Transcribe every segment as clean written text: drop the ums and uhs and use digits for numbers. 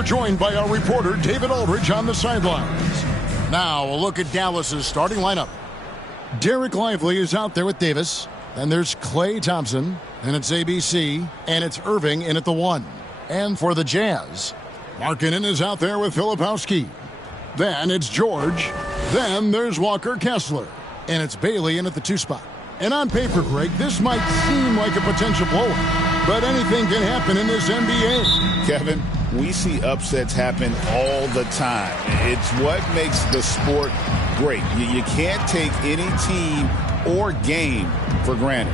we're joined by our reporter, David Aldridge, on the sidelines. Now, a look at Dallas's starting lineup. Derek Lively is out there with Davis. Then there's Klay Thompson. And it's ABC. And it's Irving in at the 1. And for the Jazz, Markkanen is out there with Filipowski. Then it's George. Then there's Walker Kessler. And it's Bailey in at the 2 spot. And on paper, Greg, this might seem like a potential blowout, but anything can happen in this NBA. Kevin, we see upsets happen all the time. It's what makes the sport great. You can't take any team or game for granted.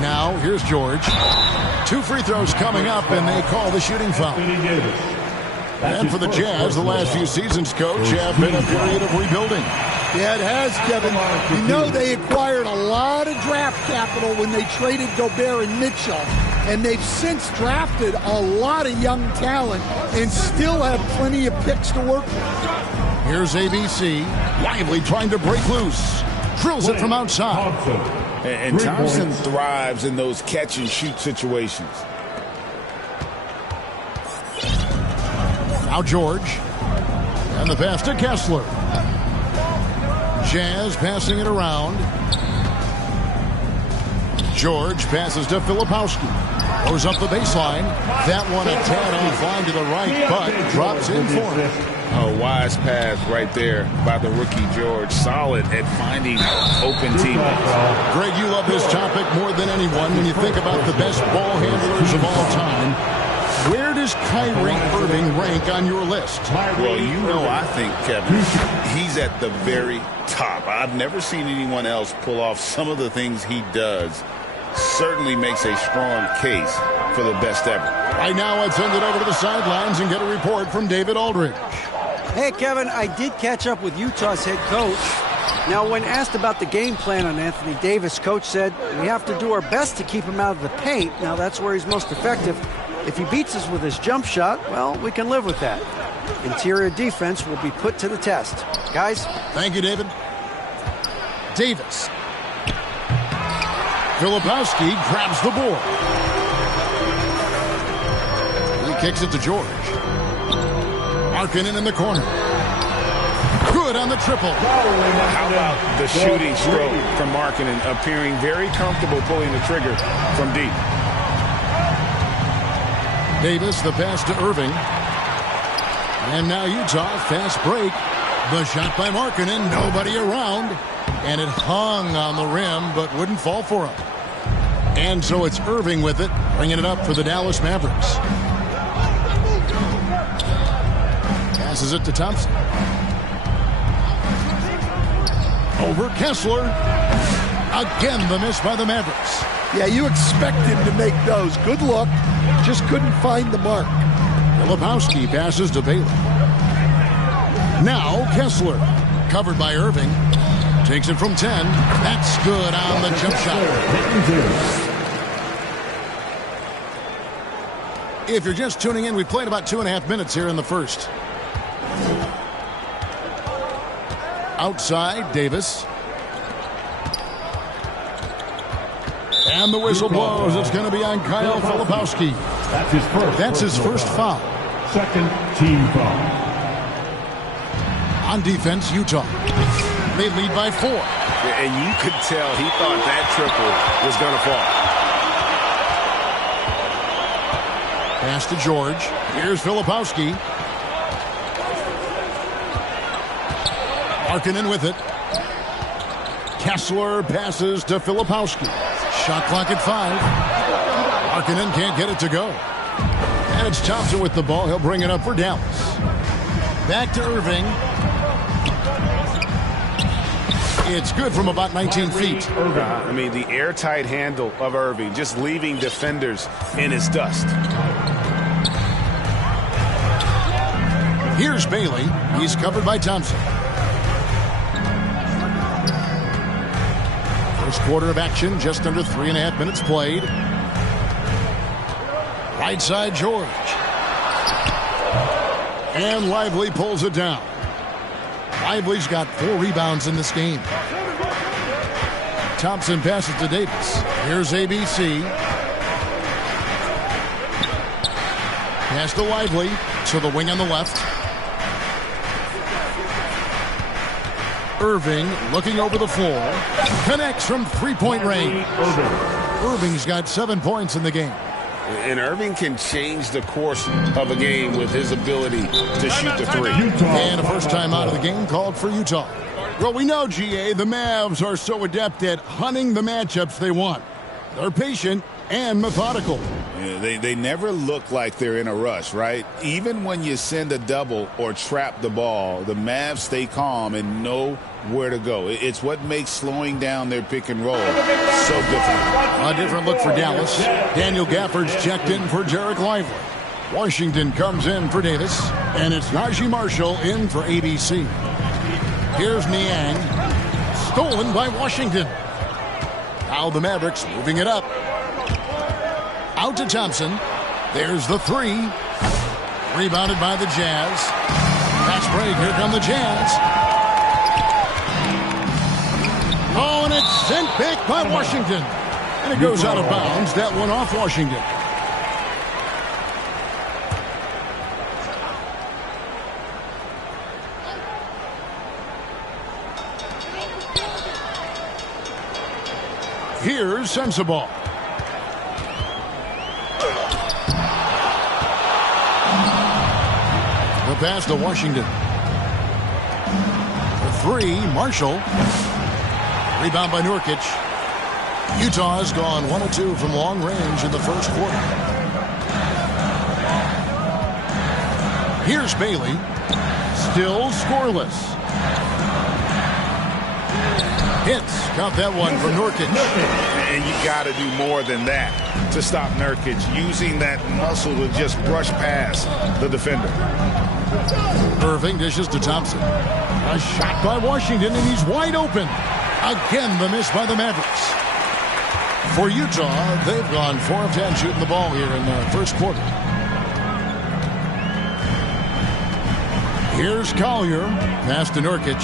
Now, here's George. 2 free throws coming up, and they call the shooting foul. And for the Jazz, the last few seasons, Coach, have been a period of rebuilding. Yeah, it has, Kevin. You know they acquired a lot of draft capital when they traded Gobert and Mitchell, and they've since drafted a lot of young talent and still have plenty of picks to work with. Here's ABC. Lively trying to break loose. Drills it from outside. And Thompson thrives in those catch-and-shoot situations. Now George. And the pass to Kessler. Jazz passing it around. George passes to Filipowski. Goes up the baseline. That one a tad offline to the right, but drops in for it. A wise pass right there by the rookie George. Solid at finding open teammates. Greg, you love this topic more than anyone when you think about the best ball handlers of all time. Where does Kyrie Irving rank on your list? Well, you know, I think, Kevin, he's at the very top. I've never seen anyone else pull off some of the things he does. Certainly makes a strong case for the best ever. Right now, let's send it over to the sidelines and get a report from David Aldridge. Hey, Kevin, I did catch up with Utah's head coach. Now, when asked about the game plan on Anthony Davis, coach said, we have to do our best to keep him out of the paint. Now, that's where he's most effective. If he beats us with his jump shot, well, we can live with that. Interior defense will be put to the test. Guys? Thank you, David. Davis. Filipowski grabs the board. He kicks it to George. Markkanen in the corner. Good on the triple. How about the shooting stroke from Markkanen, appearing very comfortable pulling the trigger from deep. Davis, the pass to Irving. And now Utah, fast break. The shot by Markkanen, nobody around. And it hung on the rim, but wouldn't fall for him. And so it's Irving with it, bringing it up for the Dallas Mavericks. Passes it to Thompson. Over Kessler. Again, the miss by the Mavericks. Yeah, you expect him to make those. Good look. Just couldn't find the mark. Filipowski passes to Bailey. Now Kessler. Covered by Irving. Takes it from 10. That's good on the jump shot. If you're just tuning in, we played about 2.5 minutes here in the first. Outside, Davis. And the whistle blows. It's going to be on Kyle Filipowski. That's his first foul. Second team foul. On defense, Utah. They lead by 4. And you could tell he thought that triple was going to fall. Pass to George. Here's Filipowski. Markkanen with it. Kessler passes to Filipowski. Shot clock at 5. Markkanen can't get it to go. And it's Thompson with the ball. He'll bring it up for Dallas. Back to Irving. It's good from about 19 feet. I mean, the airtight handle of Irving, just leaving defenders in his dust. Here's Bailey. He's covered by Thompson. First quarter of action, just under 3.5 minutes played. Right side, George. And Lively pulls it down. Lively's got 4 rebounds in this game. Thompson passes to Davis. Here's ABC. Pass to Lively. to the wing on the left. Irving looking over the floor. Connects from three-point range. Irving's got 7 points in the game. And Irving can change the course of a game with his ability to shoot the three. And a first time out of the game called for Utah. Well, we know, GA, the Mavs are so adept at hunting the matchups they want. They're patient and methodical. Yeah, they never look like they're in a rush, right? Even when you send a double or trap the ball, the Mavs stay calm and know where to go. It's what makes slowing down their pick and roll so difficult. A different look for Dallas. Daniel Gafford's checked in for Derek Lively. Washington comes in for Davis, and it's Najee Marshall in for ABC. Here's Niang. Stolen by Washington. Now the Mavericks moving it up. Out to Thompson. There's the three. Rebounded by the Jazz. Fast break. Here come the Jazz. Oh, and it's sent back by Washington. And it goes out of bounds. That one off Washington. Here's Sensabaugh. The pass to Washington. The three, Marshall. Rebound by Nurkic. Utah has gone 1 of 2 from long range in the first quarter. Here's Bailey. Still scoreless. Hits. Got that one from Nurkic. And you got to do more than that to stop Nurkic, using that muscle to just brush past the defender. Irving dishes to Thompson. A shot by Washington, and he's wide open. Again, the miss by the Mavericks. For Utah, they've gone 4 of 10 shooting the ball here in the first quarter. Here's Collier. Pass to Nurkic.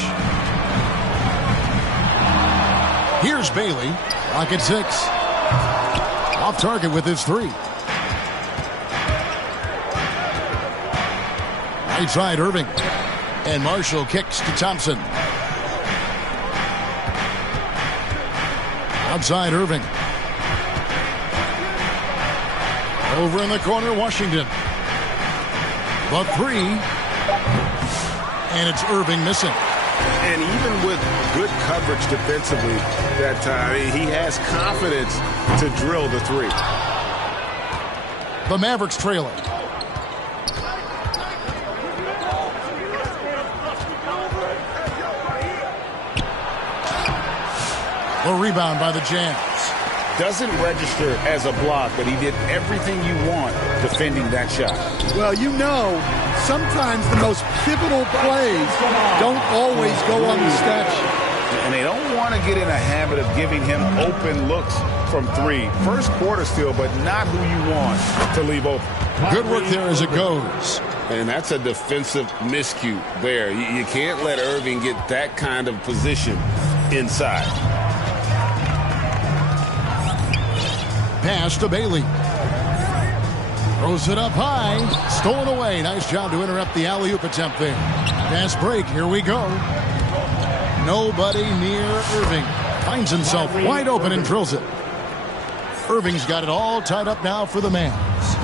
Here's Bailey. Rocket 6. Off target with his three. Right side, Irving. And Marshall kicks to Thompson. Outside, Irving. Over in the corner, Washington. The three. And it's Irving missing. And even with good coverage defensively that time, he has confidence to drill the three. The Mavericks trailing. A rebound by the Jazz. Doesn't register as a block, but he did everything you want defending that shot. Well, you know, sometimes the most pivotal plays don't always go on the stat sheet. And they don't want to get in a habit of giving him open looks from three. First quarter still, but not who you want to leave open. Good work there as it goes. And that's a defensive miscue there. You can't let Irving get that kind of position inside. Pass to Bailey. Throws it up high. Stolen away. Nice job to interrupt the alley-oop attempt there. Fast break. Here we go. Nobody near Irving. Finds himself wide open and drills it. Irving's got it all tied up now for the Mavs.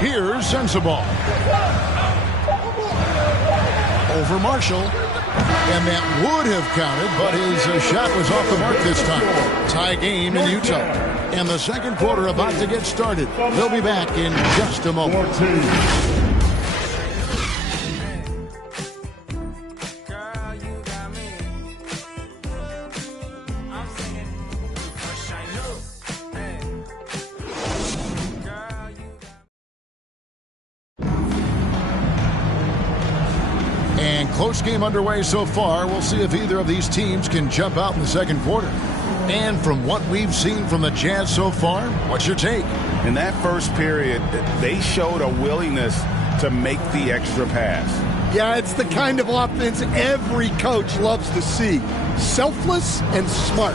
Here's Sensabaugh. Over Marshall. And that would have counted, but his shot was off the mark this time. Tie game in Utah. And the second quarter about to get started. They'll be back in just a moment. Close game underway so far. We'll see if either of these teams can jump out in the second quarter. And from what we've seen from the Jazz so far, what's your take? In that first period, they showed a willingness to make the extra pass. Yeah, it's the kind of offense every coach loves to see. Selfless and smart.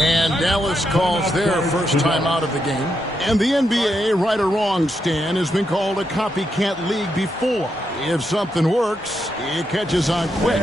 And Dallas calls their first time out of the game. And the NBA, right or wrong, Stan, has been called a copycat league before. If something works, it catches on quick.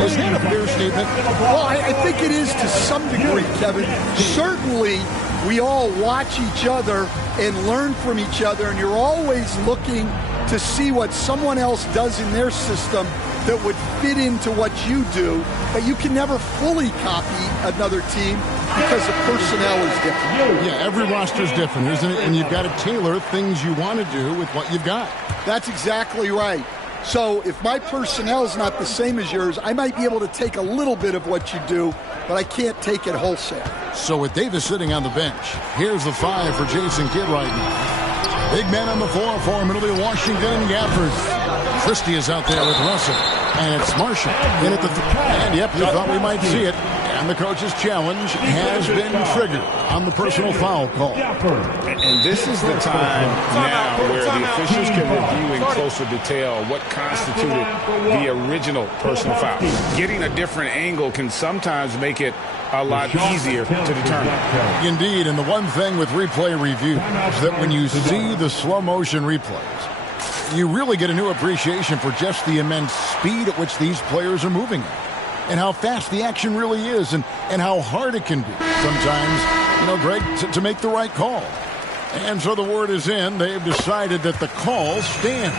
Was that a fair statement? Well, I think it is to some degree, Kevin. Certainly, we all watch each other and learn from each other, and you're always looking to see what someone else does in their system that would fit into what you do, but you can never fully copy another team because the personnel is different. Yeah, every roster is different, isn't it? And you've got to tailor things you want to do with what you've got. That's exactly right. So if my personnel is not the same as yours, I might be able to take a little bit of what you do, but I can't take it wholesale. So with Davis sitting on the bench, here's the 5 for Jason Kidd right now. Big man on the floor for him. It'll be Washington and Gafford. Christie is out there with Russell. And it's Marshall in at the and yep, you thought we might see it. And the coach's challenge has been triggered on the personal foul call. And this is the time now where the officials can review in closer detail what constituted the original personal foul. Getting a different angle can sometimes make it a lot easier to determine. Indeed, and the one thing with replay review is that when you see the slow motion replays, you really get a new appreciation for just the immense speed at which these players are moving at. And how fast the action really is, and how hard it can be sometimes, Greg, to make the right call. And so the word is in. They've decided that the call stands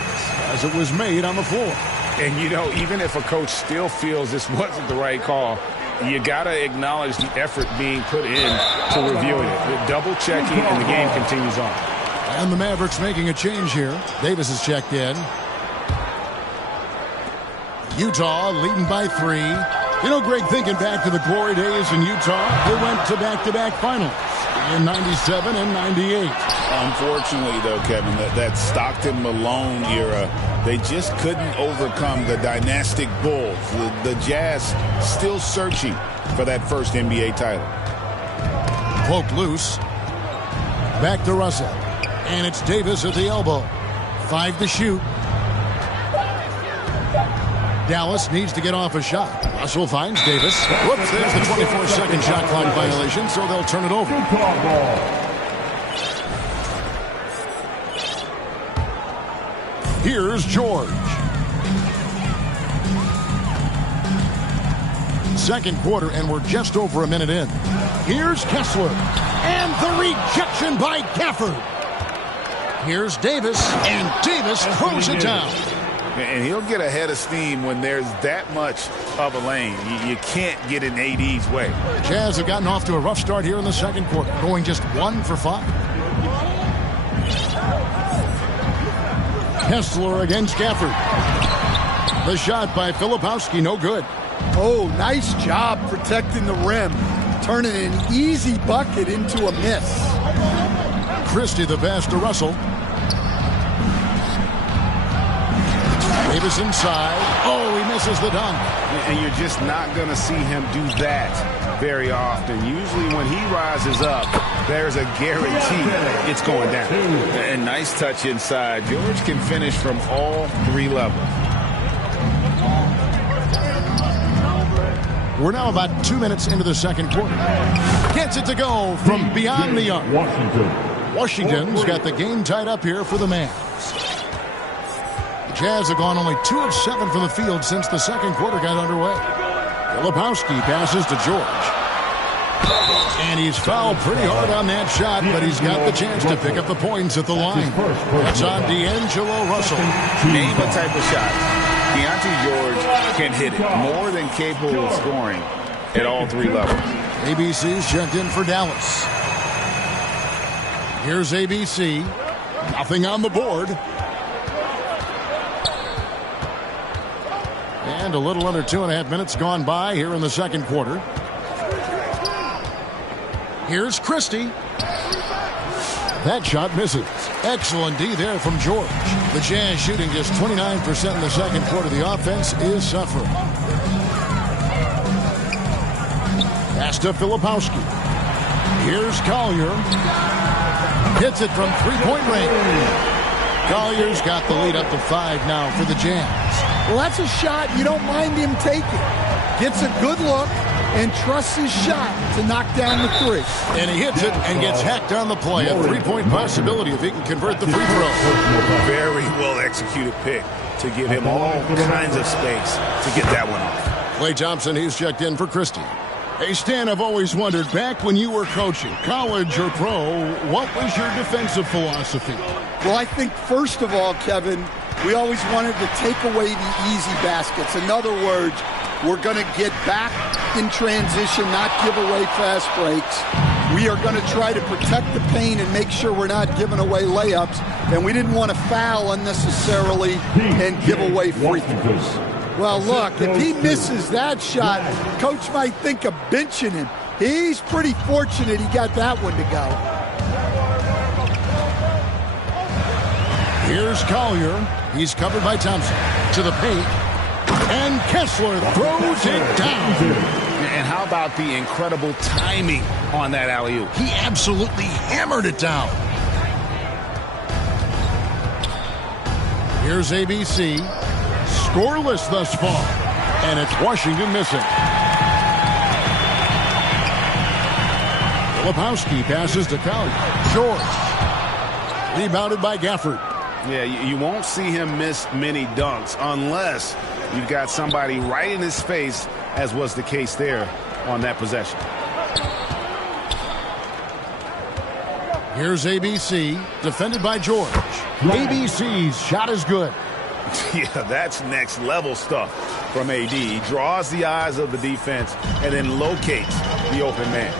as it was made on the floor. And, even if a coach still feels this wasn't the right call, you got to acknowledge the effort being put in to reviewing it. The double-checking, and the game continues on. And the Mavericks making a change here. Davis is checked in. Utah leading by 3. Greg, thinking back to the glory days in Utah, they went to back-to-back finals in 97 and 98. Unfortunately, though, Kevin, that Stockton-Malone era, they just couldn't overcome the dynastic Bulls. The Jazz still searching for that first NBA title. Poked loose. Back to Russell. And it's Davis at the elbow. 5 to shoot. Dallas needs to get off a shot. Russell finds Davis. Whoops, there's the 24-second shot clock violation, so they'll turn it over. Here's George. Second quarter, and we're just over a minute in. Here's Kessler. And the rejection by Gafford. Here's Davis, and Davis throws it down. And he'll get a head of steam when there's that much of a lane. You can't get in AD's way. Jazz have gotten off to a rough start here in the second quarter, going just 1 for 5. Kessler against Gafford. The shot by Filipowski, no good. Oh, nice job protecting the rim, turning an easy bucket into a miss. Christie the pass to Russell. Davis inside. Oh, he misses the dunk. And you're just not going to see him do that very often. Usually when he rises up, there's a guarantee it's going down. And nice touch inside. George can finish from all 3 levels. We're now about 2 minutes into the second quarter. Gets it to go from beyond the arc. Washington's got the game tied up here for the Mavs. Jazz have gone only 2 of 7 from the field since the second quarter got underway. Filipowski passes to George. And he's fouled pretty hard on that shot, but he's got the chance to pick up the points at the line. That's on D'Angelo Russell. Name a type of shot. Keontae George can hit it. More than capable of scoring at all 3 levels. ABC's checked in for Dallas. Here's ABC. Nothing on the board. And a little under 2.5 minutes gone by here in the second quarter. Here's Christie. That shot misses. Excellent D there from George. The Jazz shooting just 29% in the second quarter. The offense is suffering. Pass to Filipowski. Here's Collier. Hits it from 3-point range. Collier's got the lead up to 5 now for the Jazz. Well, that's a shot you don't mind him taking. Gets a good look, and trusts his shot to knock down the three. And he hits it and gets hacked on the play. A three-point possibility if he can convert the free throw. Very well executed pick to give him all kinds of space to get that one off. Klay Thompson, he's checked in for Christie. Hey, Stan, I've always wondered, back when you were coaching, college or pro, what was your defensive philosophy? Well, I think, first of all, Kevin, we always wanted to take away the easy baskets. In other words, we're going to get back in transition, not give away fast breaks. We are going to try to protect the paint and make sure we're not giving away layups. And we didn't want to foul unnecessarily and give away free throws. Well, look, if he misses that shot, Coach might think of benching him. He's pretty fortunate he got that one to go. Here's Collier. He's covered by Thompson. To the paint. And Kessler throws it down. And how about the incredible timing on that alley-oop? He absolutely hammered it down. Here's ABC. Scoreless thus far. And it's Washington missing. Filipowski passes to Collier. George. Rebounded by Gafford. Yeah, you won't see him miss many dunks unless you've got somebody right in his face, as was the case there on that possession. Here's ABC, defended by George. ABC's shot is good. Yeah, that's next level stuff from AD. He draws the eyes of the defense and then locates the open man.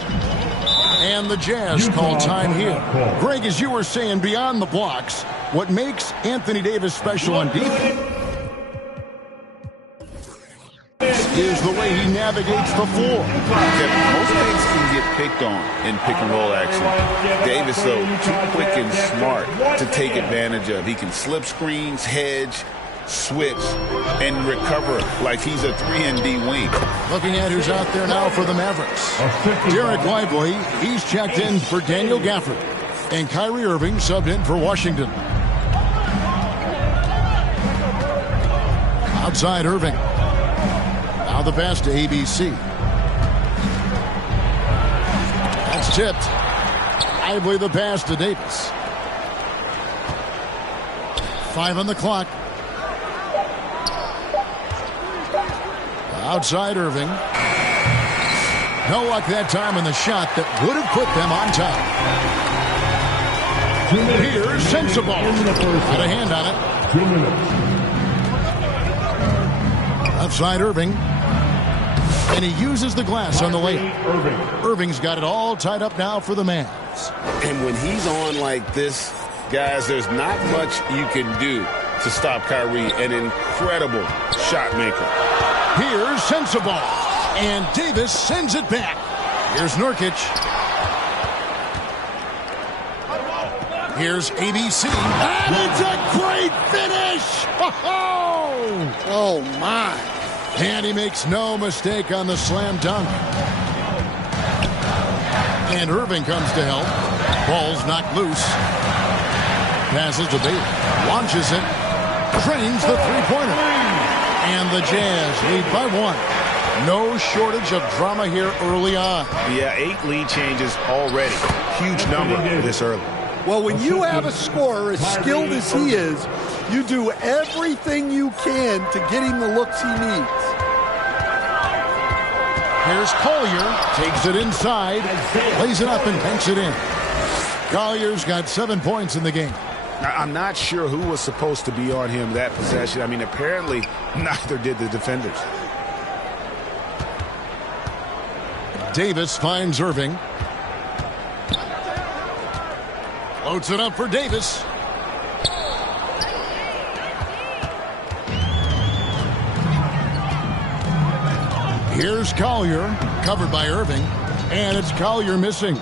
And the Jazz call time here. Greg, as you were saying, beyond the blocks, what makes Anthony Davis special on defense is the way he navigates the floor. Most things can get picked on in pick-and-roll action. Davis, though, too quick and smart to take advantage of. He can slip screens, hedge, switch, and recover like he's a 3-and-D wing. Looking at who's out there now for the Mavericks. Derek Lively, he's checked in for Daniel Gafford. And Kyrie Irving subbed in for Washington. Outside Irving. Now the pass to ABC. That's tipped. Lively the pass to Davis. 5 on the clock. Outside Irving. No luck that time in the shot that would have put them on top. Here's Sensible. Had a hand on it. 2 minutes. Outside Irving. And he uses the glass on the layup. Irving's got it all tied up now for the Mavs. And when he's on like this, guys, there's not much you can do to stop Kyrie, an incredible shot maker. Here's Sensible. And Davis sends it back. Here's Nurkic. Here's ABC. And it's a great finish! Oh, my. And he makes no mistake on the slam dunk. And Irving comes to help. Ball's knocked loose. Passes to Bailey. Launches it. Trains the three-pointer. And the Jazz lead by 1. No shortage of drama here early on. Yeah, 8 lead changes already. Huge number this early. Well, when you have a scorer as skilled as he is, you do everything you can to get him the looks he needs. Here's Collier. Takes it inside. Lays it up and banks it in. Collier's got 7 points in the game. I'm not sure who was supposed to be on him that possession. I mean, apparently neither did the defenders. Davis finds Irving. Floats it up for Davis. Here's Collier, covered by Irving, and it's Collier missing.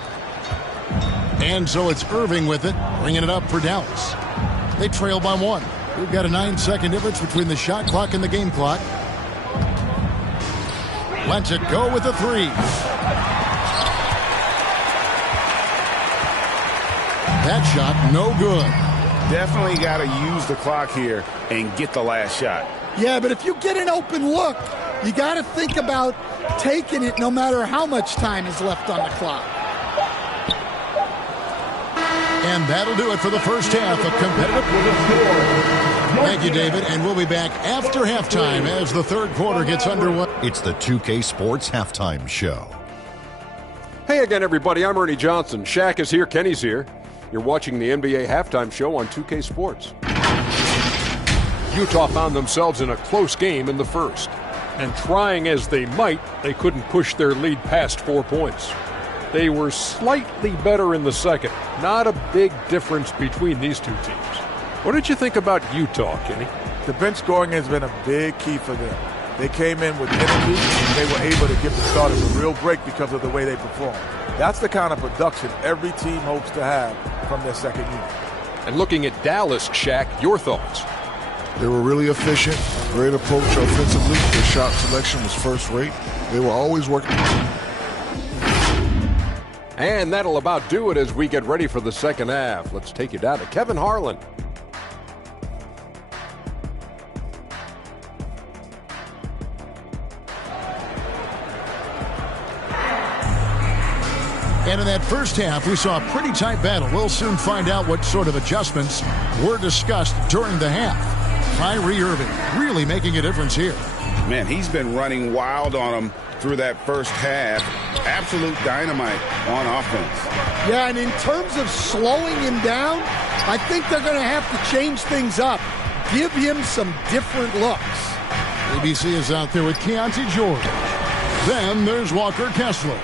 And so it's Irving with it, bringing it up for Dallas. They trail by 1. We've got a 9-second difference between the shot clock and the game clock. Lets it go with a 3. That shot, no good. Definitely got to use the clock here and get the last shot. Yeah, but if you get an open look, You got to think about taking it no matter how much time is left on the clock. And that'll do it for the first half of competitive. Thank you, David. And we'll be back after halftime as the third quarter gets underway. It's the 2K Sports Halftime Show. Hey again, everybody. I'm Ernie Johnson. Shaq is here. Kenny's here. You're watching the NBA Halftime Show on 2K Sports. Utah found themselves in a close game in the first. And trying as they might, they couldn't push their lead past 4 points. They were slightly better in the second. Not a big difference between these two teams. What did you think about Utah, Kenny? The bench scoring has been a big key for them. They came in with energy, and they were able to give the starters a real break because of the way they performed. That's the kind of production every team hopes to have from their second unit. And looking at Dallas, Shaq, your thoughts? They were really efficient, great approach offensively. Their shot selection was first rate. They were always working. And that'll about do it as we get ready for the second half. Let's take you down to Kevin Harlan. And in that first half, we saw a pretty tight battle. We'll soon find out what sort of adjustments were discussed during the half. Kyrie Irving really making a difference here. Man, he's been running wild on him through that first half. Absolute dynamite on offense. Yeah, and in terms of slowing him down, I think they're going to have to change things up. Give him some different looks. ABC is out there with Keontae George. Then there's Walker Kessler.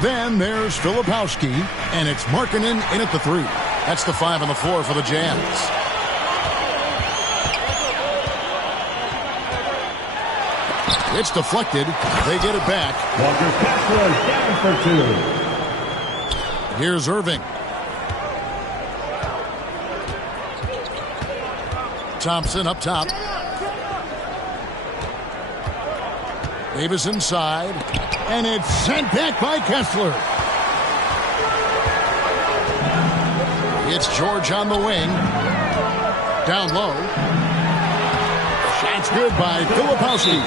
Then there's Filipowski. And it's Markkanen in at the three. That's the 5 on the floor for the Jazz. It's deflected. They get it back. Walker Kessler down for 2. Here's Irving. Thompson up top. Davis inside. And it's sent back by Kessler. It's George on the wing. Down low. Shot's good by Filipowski.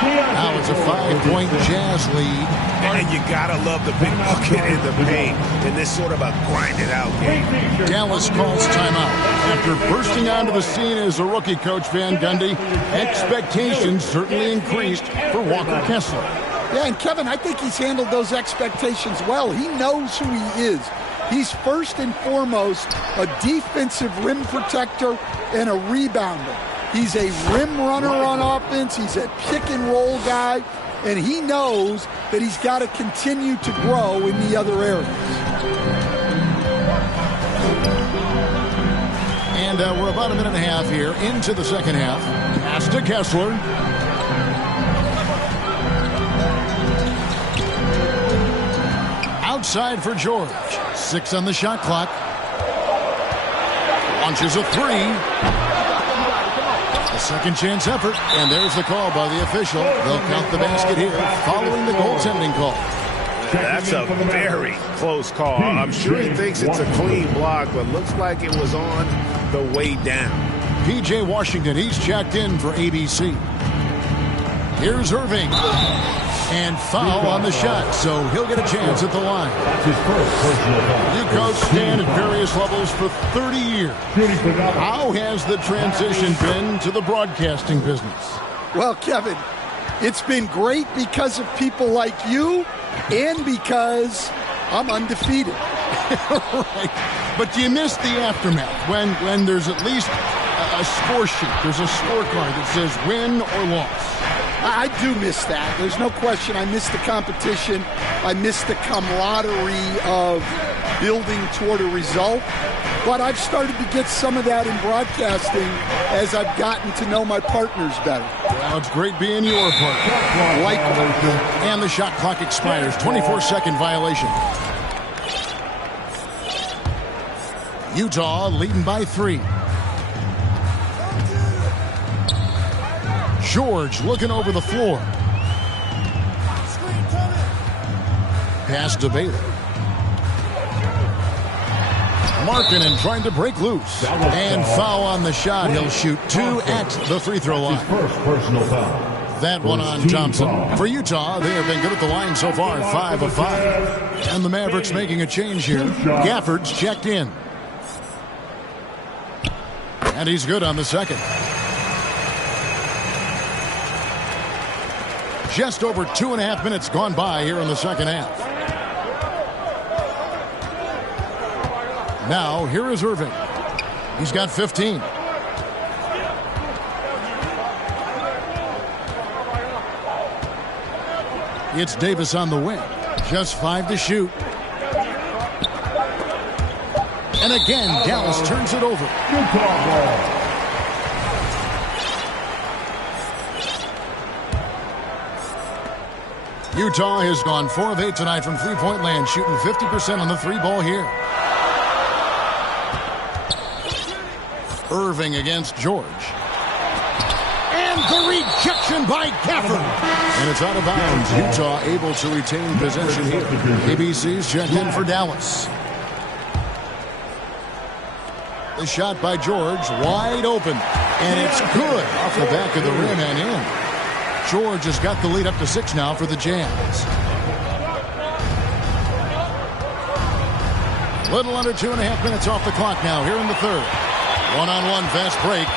Now it's a 5-point Jazz lead. And you gotta love the big bucket in the paint in this sort of a grind-it-out game. Dallas calls timeout. After bursting onto the scene as a rookie, Coach Van Gundy, expectations certainly increased for Walker Kessler. Yeah, and Kevin, I think he's handled those expectations well. He knows who he is. He's first and foremost a defensive rim protector and a rebounder. He's a rim runner on offense. He's a pick-and-roll guy. And he knows that he's got to continue to grow in the other areas. And we're about a minute and a half here into the second half. Pass to Kessler. Outside for George. 6 on the shot clock. Launches a 3. A second chance effort, and there's the call by the official. They'll count the basket here following the goaltending call. That's a very close call. I'm sure he thinks it's a clean block, but looks like it was on the way down. P.J. Washington, he's checked in for ABC. Here's Irving. And foul on the shot, so he'll get a chance at the line. That's his first personal foul. You coach Stan at various levels for 30 years. How has the transition been to the broadcasting business? Well, Kevin, it's been great because of people like you and because I'm undefeated. Right. But you miss the aftermath when there's at least a score sheet. There's a scorecard that says win or loss. I do miss that. There's no question. I miss the competition. I miss the camaraderie of building toward a result. But I've started to get some of that in broadcasting as I've gotten to know my partners better. Well, it's great being your partner. And the shot clock expires. 24-second violation. Utah leading by 3. George looking over the floor. Pass to Baylor. Markkanen trying to break loose. And foul on the shot. He'll shoot 2 at the free throw line. His first personal foul. that one on Thompson. For Utah, they have been good at the line so far, 5 of 5. And the Mavericks making a change here. Gafford's checked in. And he's good on the second. Just over 2.5 minutes gone by here in the second half. Now, here is Irving. He's got 15. It's Davis on the wing. Just 5 to shoot. And again, Dallas turns it over. Utah has gone 4 of 8 tonight from three-point land, shooting 50% on the 3-ball here. Irving against George. And the rejection by Gafford. And it's out of bounds. Utah able to retain possession here. ABC's checked in for Dallas. The shot by George, wide open. And it's good off the back of the rim and in. George has got the lead up to 6 now for the Jazz. Little under 2.5 minutes off the clock now here in the third. One-on-one fast break.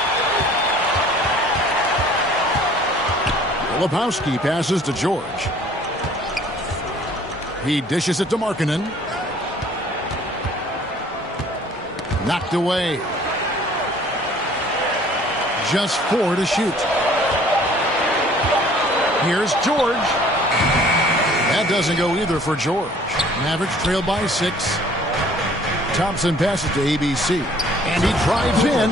Lebowski passes to George. He dishes it to Markkanen. Knocked away. Just 4 to shoot. Here's George. That doesn't go either for George. Mavericks trail by 6. Thompson passes to ABC. And he drives in.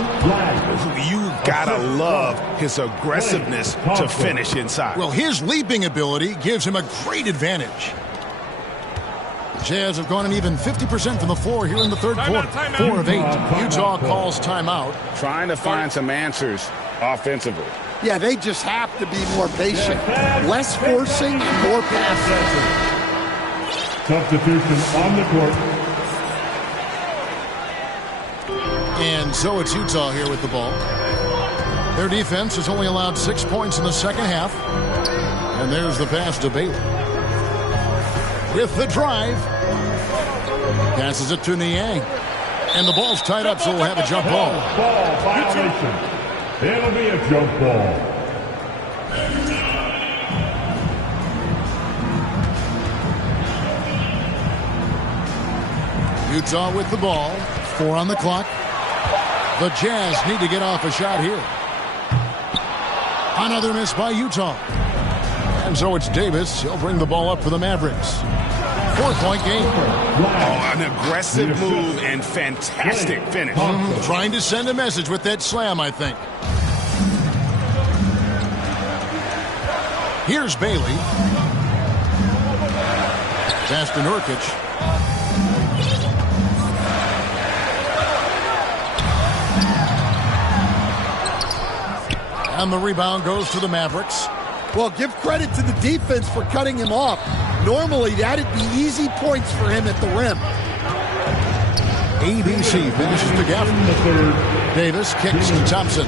You gotta love his aggressiveness to finish inside. Well, his leaping ability gives him a great advantage. The Jazz have gone an even 50% from the floor here in the third quarter. 4 of 8. Utah calls timeout. Trying to find some answers offensively. Yeah, they just have to be more patient. Less forcing and more passing. Substitution on the court. And so it's Utah here with the ball. Their defense has only allowed 6 points in the second half. And there's the pass to Bailey. With the drive. Passes it to Niang. And the ball's tied up, so we'll have a jump ball. Ball violation. It'll be a jump ball. Utah with the ball. 4 on the clock. The Jazz need to get off a shot here. Another miss by Utah. And so it's Davis. He'll bring the ball up for the Mavericks. 4-point game. Oh, an aggressive move and fantastic finish. Trying to send a message with that slam, I think. Here's Bailey. Pass to Nurkic. And the rebound goes to the Mavericks. Well, give credit to the defense for cutting him off. Normally, that'd be easy points for him at the rim. ABC finishes to Gafford. Davis kicks to Thompson.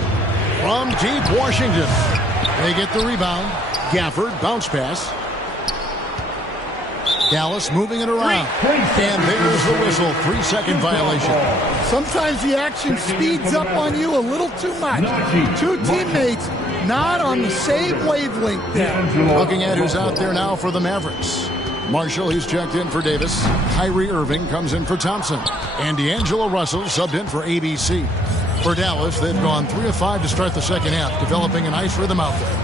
From deep Washington. They get the rebound. Gafford, bounce pass. Dallas moving it around. And there's the whistle. 3-second violation. Sometimes the action speeds up on you a little too much. 2 teammates not on the same wavelength there. Looking at who's out there now for the Mavericks. Marshall, he's checked in for Davis. Kyrie Irving comes in for Thompson. And D'Angelo Russell subbed in for ABC. For Dallas, they've gone 3 of 5 to start the second half, developing a nice rhythm out there.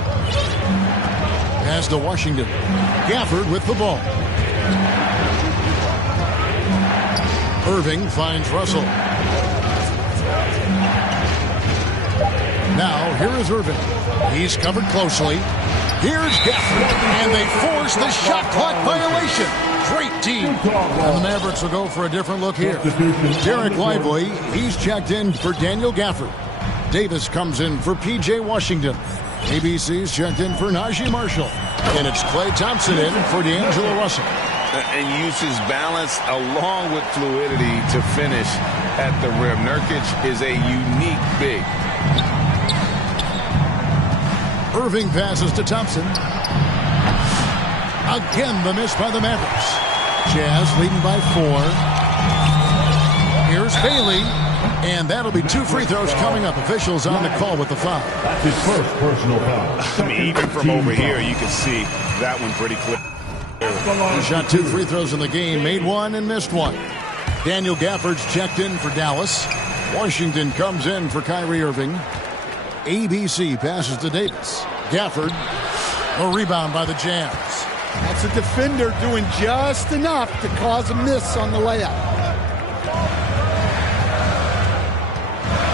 Pass to Washington. Gafford with the ball. Irving finds Russell. Now, here is Irving. He's covered closely. Here's Gafford. And they force the shot clock violation. Great team. And the Mavericks will go for a different look here. Derek Lively, he's checked in for Daniel Gafford. Davis comes in for P.J. Washington. ABC's checked in for Najee Marshall. And it's Klay Thompson in for D'Angelo Russell. And uses balance along with fluidity to finish at the rim. Nurkic is a unique big. Irving passes to Thompson. Again, the miss by the Mavericks. Jazz leading by 4. Here's Bailey. And that'll be 2 free throws coming up. Officials on the call with the foul. That's his first personal foul. I mean, even from over here, you can see that one pretty clear. He shot 2 free throws in the game, made 1 and missed 1. Daniel Gafford's checked in for Dallas. Washington comes in for Kyrie Irving. ABC passes to Davis. Gafford, a rebound by the Jazz. That's a defender doing just enough to cause a miss on the layup.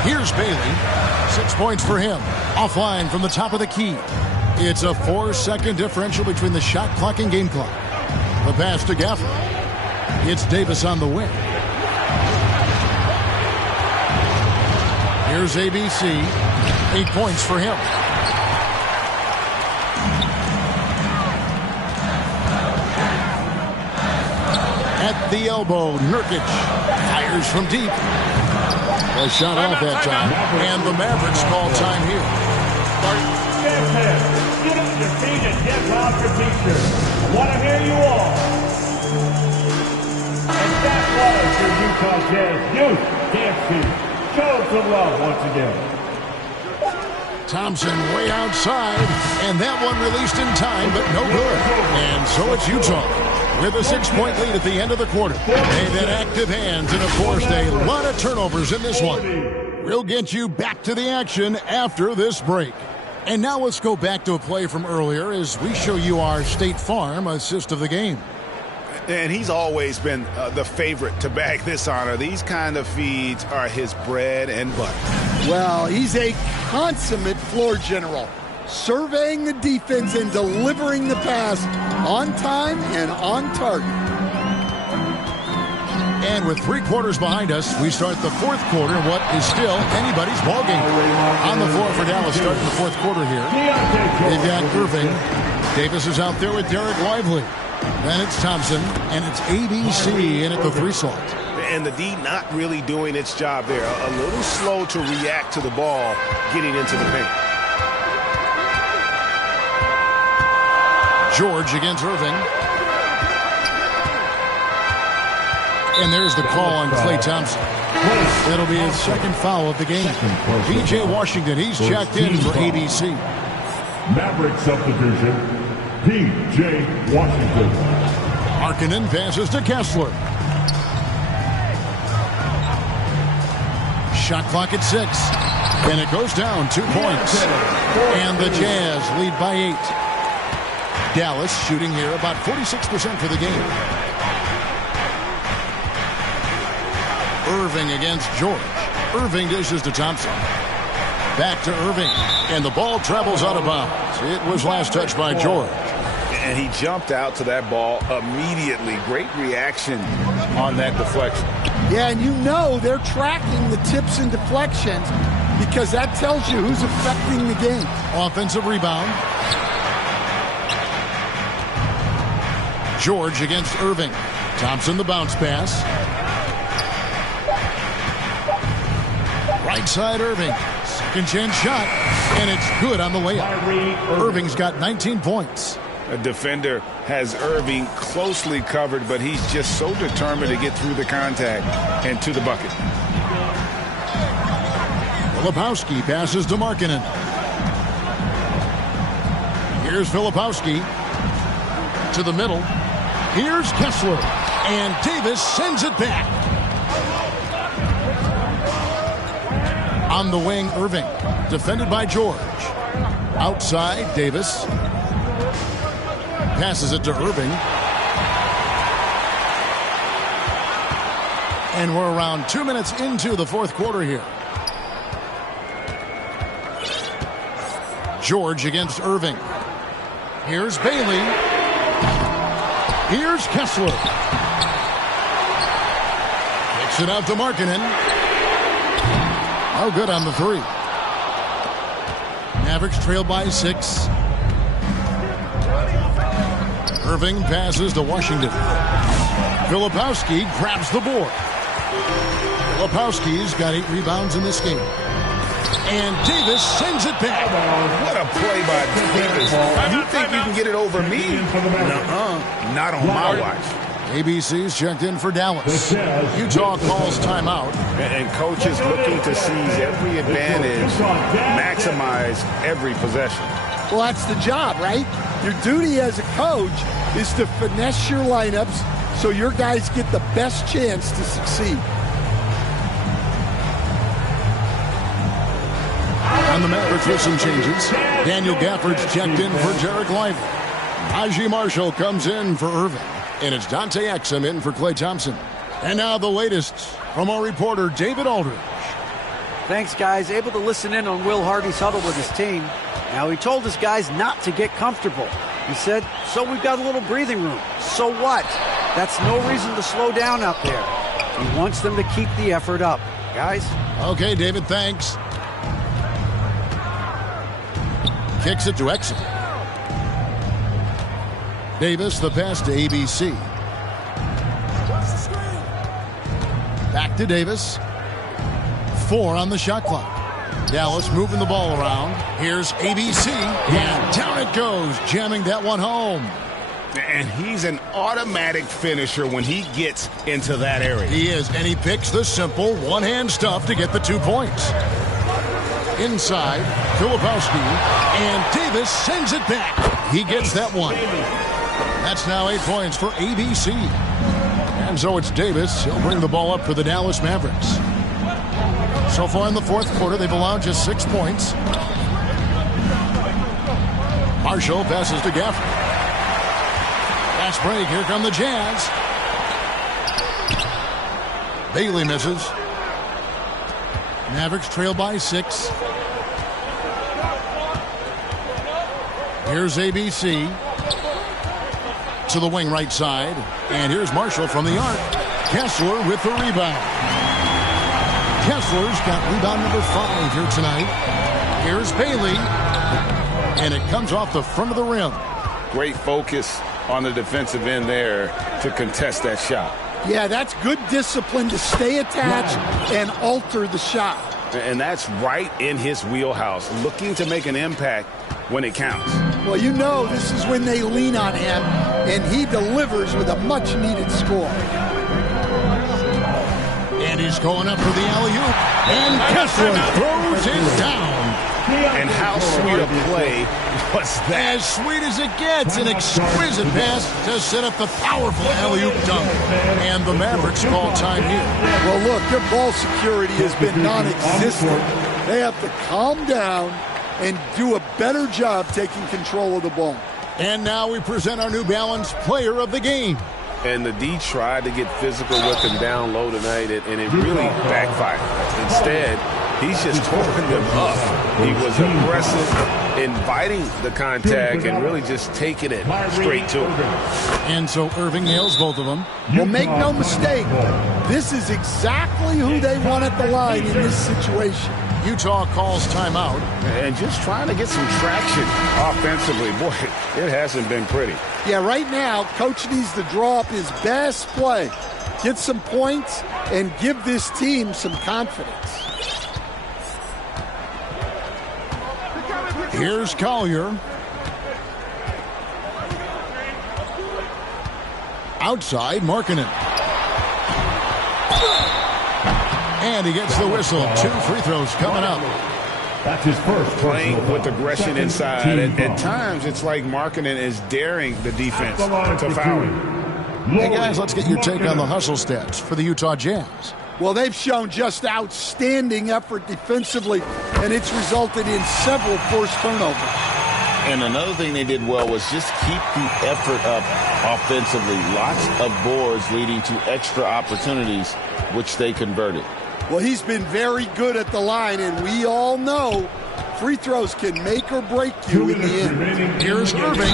Here's Bailey. 6 points for him. Offline from the top of the key. It's a 4-second differential between the shot clock and game clock. The pass to Gafford. It's Davis on the wing. Here's ABC. 8 points for him. At the elbow, Nurkic fires from deep. A shot off that time, and the Mavericks call time here. Get up your feet and get off your t-shirt. I want to hear you all. And that was your Utah Jazz youth dancing. Show some love once again. Thompson way outside, and that one released in time, but no good. And so it's Utah with a 6-point lead at the end of the quarter. They've had active hands and, of course, a lot of turnovers in this one. We'll get you back to the action after this break. And now let's go back to a play from earlier as we show you our State Farm assist of the game. And he's always been the favorite to bag this honor. These kind of feeds are his bread and butter. Well, he's a consummate floor general, surveying the defense and delivering the pass on time and on target. And with 3 quarters behind us, we start the 4th quarter, what is still anybody's ballgame. On the floor for Dallas starting the 4th quarter here. They've got Irving. Davis is out there with Derek Lively. Then it's Thompson, and it's ABC in at the 3 slot. And the D not really doing its job there. A little slow to react to the ball getting into the paint. George against Irving. And there's the call on Klay Thompson. That'll be his 2nd foul of the game. P.J. Washington, he's checked in for ABC. Maverick substitution, P.J. Washington. Markkanen passes to Kessler. Shot clock at 6. And it goes down 2 points. And the Jazz lead by 8. Dallas shooting here about 46% for the game. Irving against George. Irving dishes to Thompson. Back to Irving. And the ball travels out of bounds. It was last touched by George. And he jumped out to that ball immediately. Great reaction on that deflection. Yeah, and you know they're tracking the tips and deflections because that tells you who's affecting the game. Offensive rebound. George against Irving. Thompson the bounce pass. Right side Irving. Second chance shot. And it's good on the layup. Irving's got 19 points. A defender has Irving closely covered, but he's just so determined to get through the contact and to the bucket. Filipowski passes to Markkanen. Here's Filipowski to the middle. Here's Kessler. And Davis sends it back. On the wing, Irving. Defended by George. Outside, Davis. Passes it to Irving. And we're around 2 minutes into the 4th quarter here. George against Irving. Here's Bailey. Here's Kessler. Kicks it out to Markkanen. Oh, good on the 3. Mavericks trail by 6. Irving passes to Washington. Filipowski grabs the board. Filipowski's got 8 rebounds in this game. And Davis sends it back. What a play by Davis. You think you can get it over me? Nuh-uh. Not on my watch. ABC's checked in for Dallas. Utah calls timeout. And coach is looking to seize every advantage, maximize every possession. Well, that's the job, right? Your duty as a coach is to finesse your lineups so your guys get the best chance to succeed. On the Mavericks with some changes. Daniel Gafford's checked in for Derek Lively. Najee Marshall comes in for Irving. And it's Dante Exum in for Klay Thompson. And now the latest from our reporter, David Aldridge. Thanks, guys. Able to listen in on Will Hardy's huddle with his team. Now, he told his guys not to get comfortable. He said, so we've got a little breathing room. So what? That's no reason to slow down out there. He wants them to keep the effort up. Guys? Okay, David, thanks. Kicks it to Exum. Davis, the pass to ABC. Back to Davis. 4 on the shot clock. Dallas moving the ball around. Here's ABC. And down it goes, jamming that one home. And he's an automatic finisher when he gets into that area. He is, and he picks the simple one-hand stuff to get the 2 points. Inside, Filipowski, and Davis sends it back. He gets that one. That's now 8 points for ABC. And so it's Davis. He'll bring the ball up for the Dallas Mavericks. So far in the fourth quarter, they've allowed just 6 points. Marshall passes to Gafford. Fast break. Here come the Jazz. Bailey misses. Mavericks trail by 6. Here's ABC. To the wing right side. And here's Marshall from the arc. Kessler with the rebound. Kessler's got rebound number 5 here tonight. Here's Bailey. And it comes off the front of the rim. Great focus on the defensive end there to contest that shot. Yeah, that's good discipline to stay attached and alter the shot. And that's right in his wheelhouse, looking to make an impact when it counts. Well, you know this is when they lean on him, and he delivers with a much-needed score. And he's going up for the alley-oop. And Kessler throws it down. And how sweet a play was that? As sweet as it gets. An exquisite pass to set up the powerful alley-oop dunk. And the Mavericks call time here. Well, look, their ball security has been non-existent. They have to calm down and do a better job taking control of the ball. And now we present our New Balance player of the game. And the D tried to get physical with him down low tonight, and it really backfired. Instead, he's just torn them up. He was aggressive, inviting the contact, and really just taking it straight to him. And so Irving nails both of them. Well, make no mistake, this is exactly who they want at the line in this situation. Utah calls timeout. And just trying to get some traction offensively. Boy, it hasn't been pretty. Yeah, right now, Coach needs to draw up his best play, get some points, and give this team some confidence. Here's Collier. Outside, Markkanen. And he gets the whistle. 2 free throws coming up. That's his first. Playing with aggression inside. At times, it's like Markkanen is daring the defense to foul him. Hey, guys, let's get your take on the hustle stats for the Utah Jazz. Well, they've shown just outstanding effort defensively, and it's resulted in several forced turnovers. And another thing they did well was just keep the effort up offensively. Lots of boards leading to extra opportunities, which they converted. Well, he's been very good at the line, and we all know free throws can make or break you in the end. Here's Irving.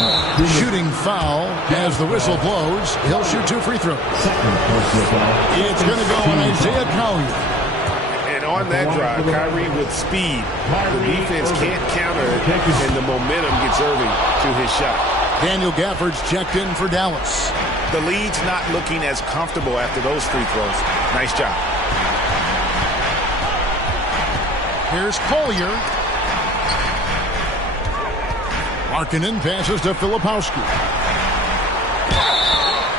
Shooting foul as the whistle blows. He'll shoot 2 free throws. It's going to go on Isaiah Collier. And on that drive, Kyrie with speed. The defense can't counter it, and the momentum gets Irving to his shot. Daniel Gafford's checked in for Dallas. The lead's not looking as comfortable after those free throws. Nice job. Here's Collier. Markkanen passes to Filipowski.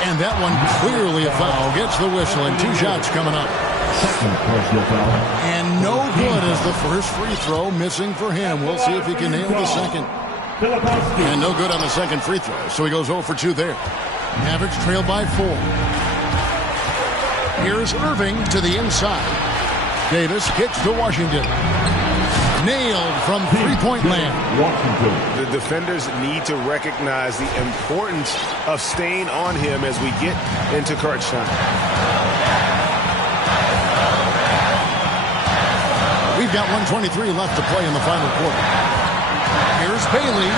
And that one clearly a foul. Gets the whistle and 2 shots coming up. And no good as the first free throw missing for him. We'll see if he can nail the second. And no good on the second free throw. So he goes 0 for 2 there. Mavericks trailed by 4. Here's Irving to the inside. Davis kicks to Washington. Nailed from three-point land. The defenders need to recognize the importance of staying on him as we get into crunch time. We've got 1:23 left to play in the final quarter. Here's Bailey.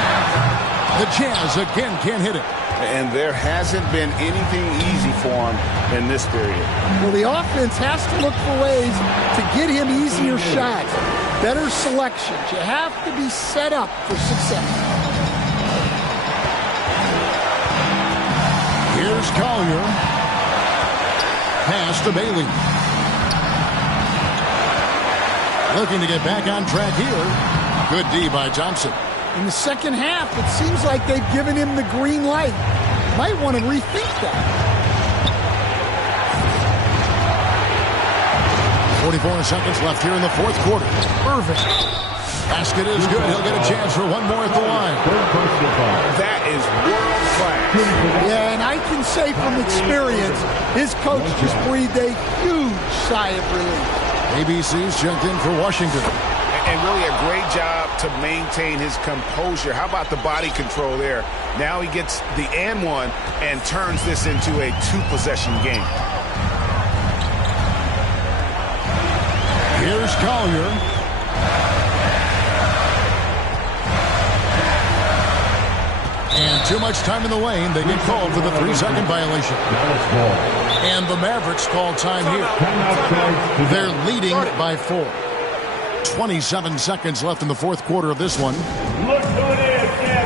The Jazz again can't hit it. And there hasn't been anything easy for him in this period. Well, the offense has to look for ways to get him easier shots. Better selections. You have to be set up for success. Here's Collier. Pass to Bailey. Looking to get back on track here. Good D by Thompson. In the second half, it seems like they've given him the green light. Might want to rethink that. 44 seconds left here in the fourth quarter. Irving. Basket is good. He'll get a chance for one more at the line. That is world class. Yeah, and I can say from experience, his coach just breathed a huge sigh of relief. ABC's checked in for Washington. And really a great job to maintain his composure. How about the body control there? Now he gets the and one and turns this into a 2-possession game. Here's Collier. And too much time in the lane. They get called for the 3-second violation. And the Mavericks call time here. They're leading by 4. 27 seconds left in the fourth quarter of this one. Look who it is, man.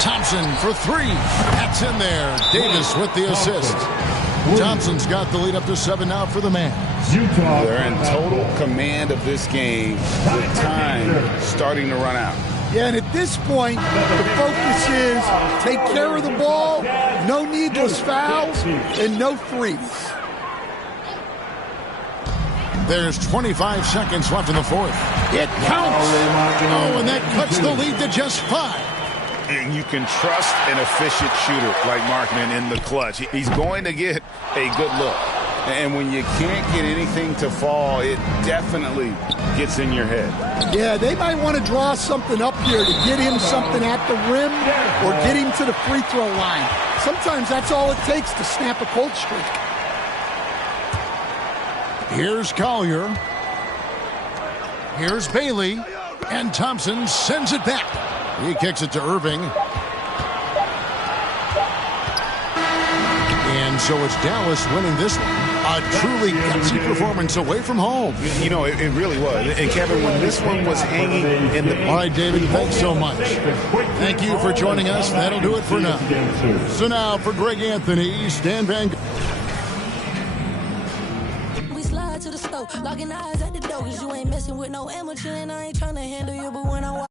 Thompson for 3. That's in there. Davis with the assist. Thompson's got the lead up to 7 now for the Mavs. They're in total command of this game with time starting to run out. Yeah, and at this point, the focus is take care of the ball, no needless fouls, and no threes. There's 25 seconds left in the fourth. It counts. Oh, and that cuts the lead to just 5. And you can trust an efficient shooter like Markkanen in the clutch. He's going to get a good look. And when you can't get anything to fall, it definitely gets in your head. Yeah, they might want to draw something up here to get him something at the rim or get him to the free throw line. Sometimes that's all it takes to snap a cold streak. Here's Collier. Here's Bailey. And Thompson sends it back. He kicks it to Irving. And so it's Dallas winning this one. A truly gutsy performance away from home. You know, it really was. And Kevin, when this one was hanging in the... All right, David, thanks so much. Thank you for joining us. That'll do it for now. So now for Greg Anthony, Stan Van... We slide to the stove, locking eyes at the door, 'cause you ain't messing with no amateur, and I ain't trying to handle you, but when I walk